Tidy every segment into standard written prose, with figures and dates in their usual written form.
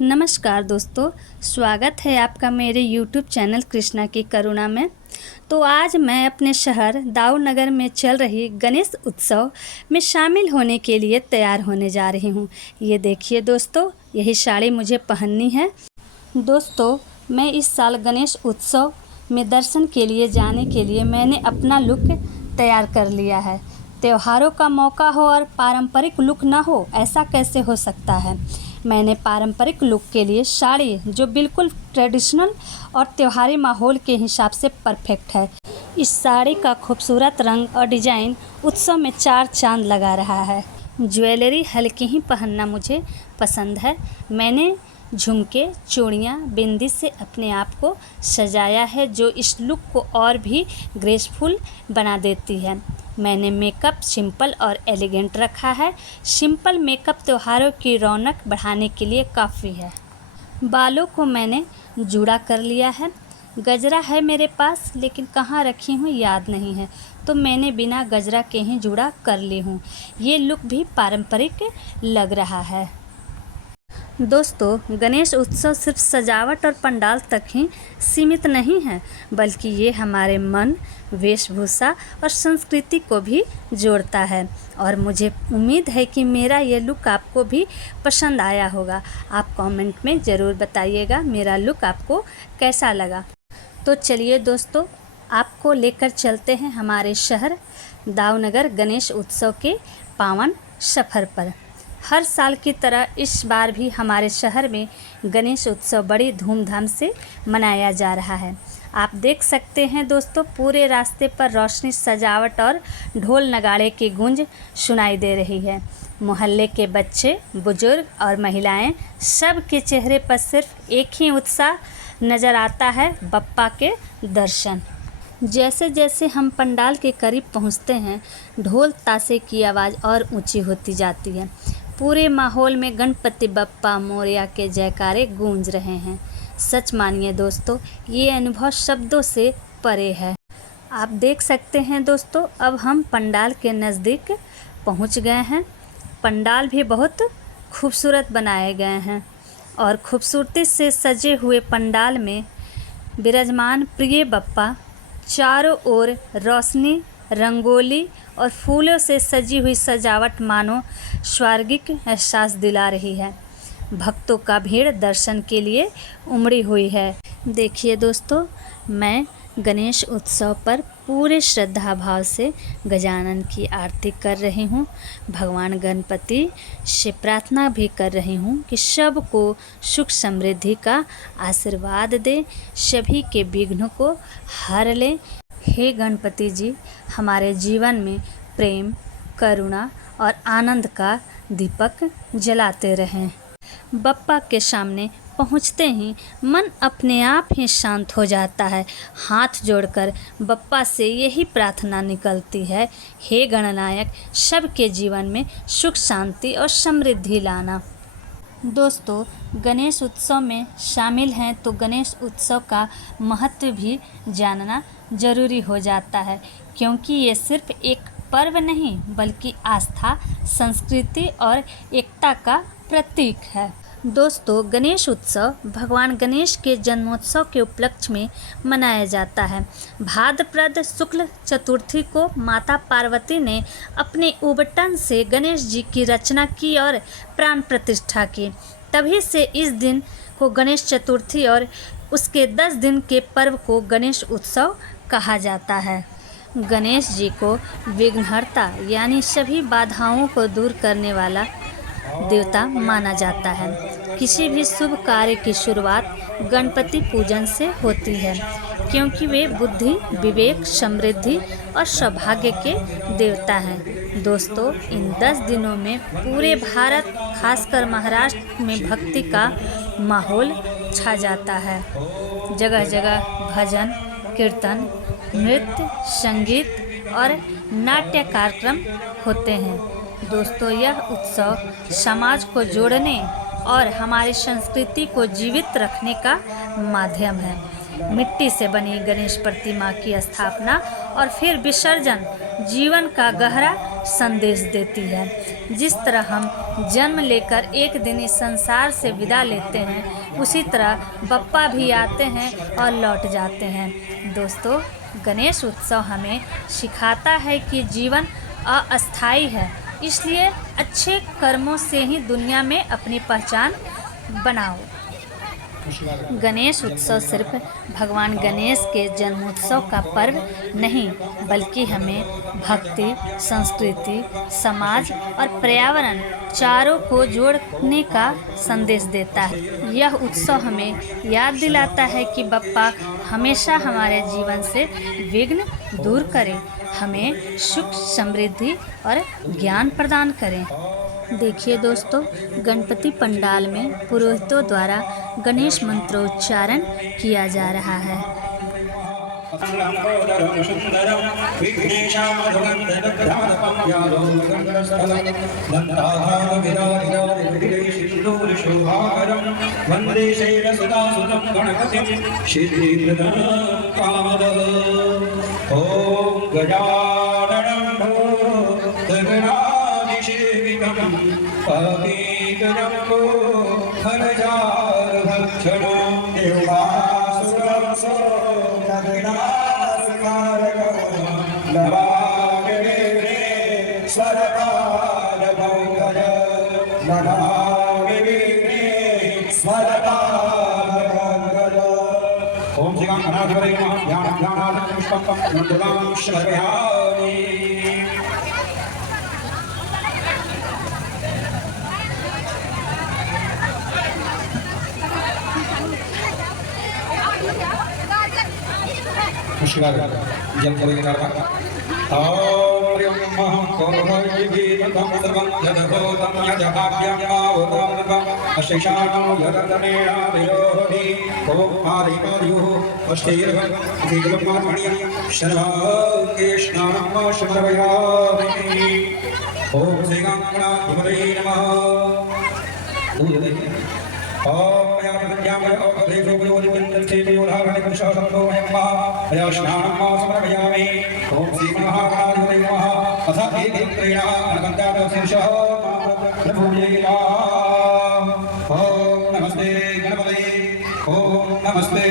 नमस्कार दोस्तों, स्वागत है आपका मेरे YouTube चैनल कृष्णा की करुणा में। तो आज मैं अपने शहर दाऊदनगर में चल रही गणेश उत्सव में शामिल होने के लिए तैयार होने जा रही हूँ। ये देखिए दोस्तों, यही साड़ी मुझे पहननी है। दोस्तों, मैं इस साल गणेश उत्सव में दर्शन के लिए जाने के लिए मैंने अपना लुक तैयार कर लिया है। त्योहारों का मौका हो और पारंपरिक लुक ना हो, ऐसा कैसे हो सकता है। मैंने पारंपरिक लुक के लिए साड़ी जो बिल्कुल ट्रेडिशनल और त्योहारी माहौल के हिसाब से परफेक्ट है। इस साड़ी का खूबसूरत रंग और डिज़ाइन उत्सव में चार चांद लगा रहा है। ज्वेलरी हल्की ही पहनना मुझे पसंद है। मैंने झुमके, चूड़ियाँ, बिंदी से अपने आप को सजाया है, जो इस लुक को और भी ग्रेसफुल बना देती है। मैंने मेकअप सिंपल और एलिगेंट रखा है। सिंपल मेकअप त्योहारों की रौनक बढ़ाने के लिए काफ़ी है। बालों को मैंने जूड़ा कर लिया है। गजरा है मेरे पास, लेकिन कहाँ रखी हूँ याद नहीं है, तो मैंने बिना गजरा के ही जूड़ा कर ली हूँ। ये लुक भी पारंपरिक लग रहा है। दोस्तों, गणेश उत्सव सिर्फ सजावट और पंडाल तक ही सीमित नहीं है, बल्कि ये हमारे मन, वेशभूषा और संस्कृति को भी जोड़ता है। और मुझे उम्मीद है कि मेरा ये लुक आपको भी पसंद आया होगा। आप कमेंट में ज़रूर बताइएगा मेरा लुक आपको कैसा लगा। तो चलिए दोस्तों, आपको लेकर चलते हैं हमारे शहर दाऊदनगर गणेश उत्सव के पावन सफ़र पर। हर साल की तरह इस बार भी हमारे शहर में गणेश उत्सव बड़ी धूमधाम से मनाया जा रहा है। आप देख सकते हैं दोस्तों, पूरे रास्ते पर रोशनी, सजावट और ढोल नगाड़े की गूंज सुनाई दे रही है। मोहल्ले के बच्चे, बुजुर्ग और महिलाएं, सब के चेहरे पर सिर्फ एक ही उत्साह नज़र आता है, बप्पा के दर्शन। जैसे जैसे हम पंडाल के करीब पहुंचते हैं, ढोल ताशे की आवाज़ और ऊंची होती जाती है। पूरे माहौल में गणपति बप्पा मोरया के जयकारे गूंज रहे हैं। सच मानिए दोस्तों, ये अनुभव शब्दों से परे है। आप देख सकते हैं दोस्तों, अब हम पंडाल के नज़दीक पहुंच गए हैं। पंडाल भी बहुत खूबसूरत बनाए गए हैं और खूबसूरती से सजे हुए पंडाल में विराजमान प्रिय बप्पा, चारों ओर रोशनी, रंगोली और फूलों से सजी हुई सजावट मानो स्वर्गिक एहसास दिला रही है। भक्तों का भीड़ दर्शन के लिए उमड़ी हुई है। देखिए दोस्तों, मैं गणेश उत्सव पर पूरे श्रद्धा भाव से गजानन की आरती कर रही हूँ। भगवान गणपति से प्रार्थना भी कर रही हूँ कि सबको सुख समृद्धि का आशीर्वाद दे, सभी के विघ्नों को हर ले। हे गणपति जी, हमारे जीवन में प्रेम, करुणा और आनंद का दीपक जलाते रहें। बप्पा के सामने पहुँचते ही मन अपने आप ही शांत हो जाता है। हाथ जोड़कर बप्पा से यही प्रार्थना निकलती है, हे गणनायक, सबके जीवन में सुख, शांति और समृद्धि लाना। दोस्तों, गणेश उत्सव में शामिल हैं तो गणेश उत्सव का महत्व भी जानना ज़रूरी हो जाता है, क्योंकि ये सिर्फ एक पर्व नहीं बल्कि आस्था, संस्कृति और एकता का प्रतीक है। दोस्तों, गणेश उत्सव भगवान गणेश के जन्मोत्सव के उपलक्ष्य में मनाया जाता है। भाद्रपद शुक्ल चतुर्थी को माता पार्वती ने अपने उबटन से गणेश जी की रचना की और प्राण प्रतिष्ठा की। तभी से इस दिन को गणेश चतुर्थी और उसके 10 दिन के पर्व को गणेश उत्सव कहा जाता है। गणेश जी को विघ्नहर्ता यानी सभी बाधाओं को दूर करने वाला देवता माना जाता है। किसी भी शुभ कार्य की शुरुआत गणपति पूजन से होती है, क्योंकि वे बुद्धि, विवेक, समृद्धि और सौभाग्य के देवता हैं। दोस्तों, इन 10 दिनों में पूरे भारत, खासकर महाराष्ट्र में भक्ति का माहौल छा जाता है। जगह जगह भजन, कीर्तन, नृत्य, संगीत और नाट्य कार्यक्रम होते हैं। दोस्तों, यह उत्सव समाज को जोड़ने और हमारी संस्कृति को जीवित रखने का माध्यम है। मिट्टी से बनी गणेश प्रतिमा की स्थापना और फिर विसर्जन जीवन का गहरा संदेश देती है। जिस तरह हम जन्म लेकर एक दिन इस संसार से विदा लेते हैं, उसी तरह बप्पा भी आते हैं और लौट जाते हैं। दोस्तों, गणेश उत्सव हमें सिखाता है कि जीवन अस्थायी है, इसलिए अच्छे कर्मों से ही दुनिया में अपनी पहचान बनाओ। गणेश उत्सव सिर्फ भगवान गणेश के जन्मोत्सव का पर्व नहीं, बल्कि हमें भक्ति, संस्कृति, समाज और पर्यावरण चारों को जोड़ने का संदेश देता है। यह उत्सव हमें याद दिलाता है कि बप्पा हमेशा हमारे जीवन से विघ्न दूर करें, हमें सुख, समृद्धि और ज्ञान प्रदान करें। देखिए दोस्तों, गणपति पंडाल में पुरोहितों द्वारा गणेश मंत्रोच्चारण किया जा रहा है। ओम श्री गणाधिपतये नमः। ध्यानात् पुष्पं नन्दनां शरयामि। नमस्कार। जल करेंगे करवा। ओम ह्रीं नमः कोरवैगीतं सर्वं यदभूतं यजभाग्यमावतां अशेषाणो यदन्तमेणाविरोधि ओम आदिकार्युः अष्टैर्भं श्रीगुरुमात्मणियं शर्वाकेष्णां शमरयामि। ओम श्री गणाधिपतये नमः। ओम प्रयामय अवधेशो विरोधिपिन्दन्ते उदाहरणे पुरुषासक्तो मयम्मः प्रयास्नानं समर्पयामि। ओम श्री महागणाधिपतये नमः। अथ एकेन्द्रेण गन्धादशीर्षः प्रभुये ओम नमस्ते गणपतये। ओम नमस्ते।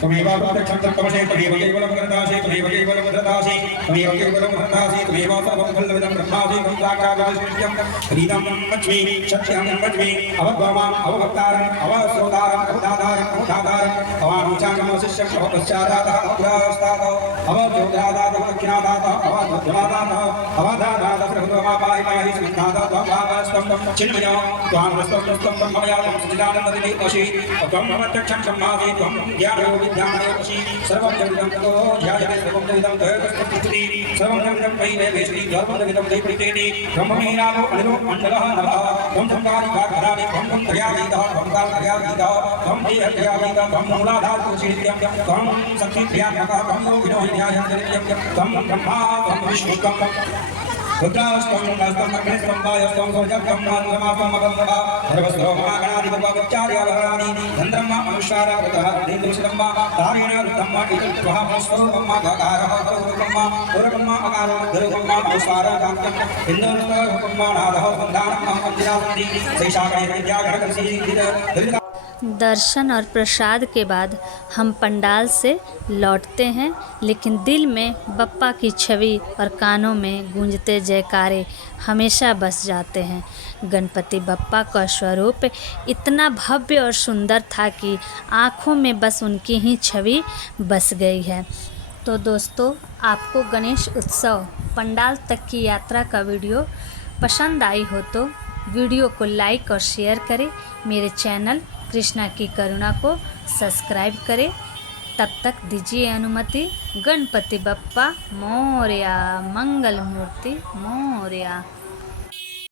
त्वमेव प्रत्यक्षं तत्त्वमसि त्वमेव केवलं वरदासि त्वमेव केवलं वरदासि त्वमेव केवलं वरदासि त्वमेव सर्वं खल्विदं ब्रह्मासि त्वं साक्षादशिष्यं हरिदं लक्ष्मी सत्यं लक्ष्मी अवद्भवान् अवभक्तारम् अवश्रोतारम् अवधातारम् अवधातारम् अवानुचाकं शिष्यम् अवपश्चादातः अवग्रास्तातः अवज्योतिरादातः दक्षिणादातः अवध्वमादातः अवधादातः सर्वमापाहि पाहि स्कन्धातः त्वं चिन्मयो त्वां वस्तुस्तं ब्रह्ममयातं सच्चिदानन्दति असि त्वं प्रत्यक्षं ब्रह्मासि त्वं ज्ञानो विद्यामयोऽसि सर्वं जगदं ततो ध्यायते सर्वं जगदं तयस्तुति सर्वं जगदं वैवे वेष्टि सर्वं जगदं वै प्रीतेति ब्रह्ममीनादो अनिलो मण्डलः नभः त्वं संकारि काकराणि त्वं त्रयातीतः त्वं कालत्रयातीतः त्वं देहत्रयातीतः त्वं मूलाधारपुरुषेत्यं त्वं शक्तिप्रियात्मकः त्वं योगिनो ध्यायन्ति त्वं ब्रह्मा त्वं विष्णुत्वं रुद्रास्तं नस्तं अग्निस्तं वायुस्तं सूर्यस्तं मानसमास्तं मकरन्दः सर्वस्रो महागणाधिपत्याचार्यावहराणि चन्द्रं अनुष्ठारकृतः नेन्द्रशिलं वा तारेण रुद्धं वा इतत्वः स्वरूपं मा गकारः स्वरूपं मा पुरकं मा अकारः धरूपं मा अनुस्वारकान्तं इन्दोरुपं मा नादः सन्धानं मा पञ्चरासन्ति शैशाकरे विद्याघटकर्षि। दर्शन और प्रसाद के बाद हम पंडाल से लौटते हैं, लेकिन दिल में बप्पा की छवि और कानों में गूंजते जयकारे हमेशा बस जाते हैं। गणपति बप्पा का स्वरूप इतना भव्य और सुंदर था कि आँखों में बस उनकी ही छवि बस गई है। तो दोस्तों, आपको गणेश उत्सव पंडाल तक की यात्रा का वीडियो पसंद आई हो तो वीडियो को लाइक और शेयर करें। मेरे चैनल कृष्णा की करुणा को सब्सक्राइब करें। तब तक दीजिए अनुमति। गणपति बप्पा मोरया, मंगल मूर्ति मोरया।